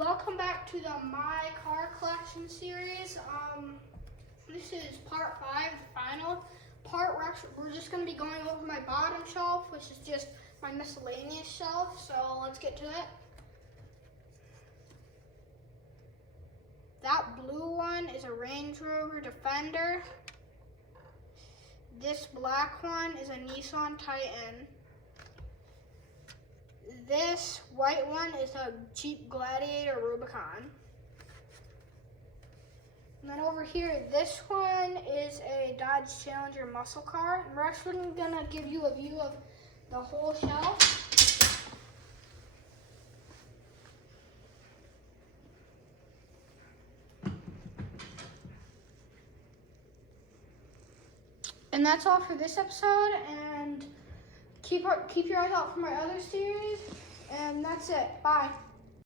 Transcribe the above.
Welcome back to the My Car Collection series. This is part 5, the final part. We're just going to be going over my bottom shelf, which is just my miscellaneous shelf. So let's get to it. That blue one is a Range Rover Defender. This black one is a Nissan Titan. This white one is a Jeep Gladiator Rubicon. And then over here, this one is a Dodge Challenger muscle car. And we're actually gonna give you a view of the whole shelf. And that's all for this episode, and keep your eyes out for my other series, and that's it. Bye.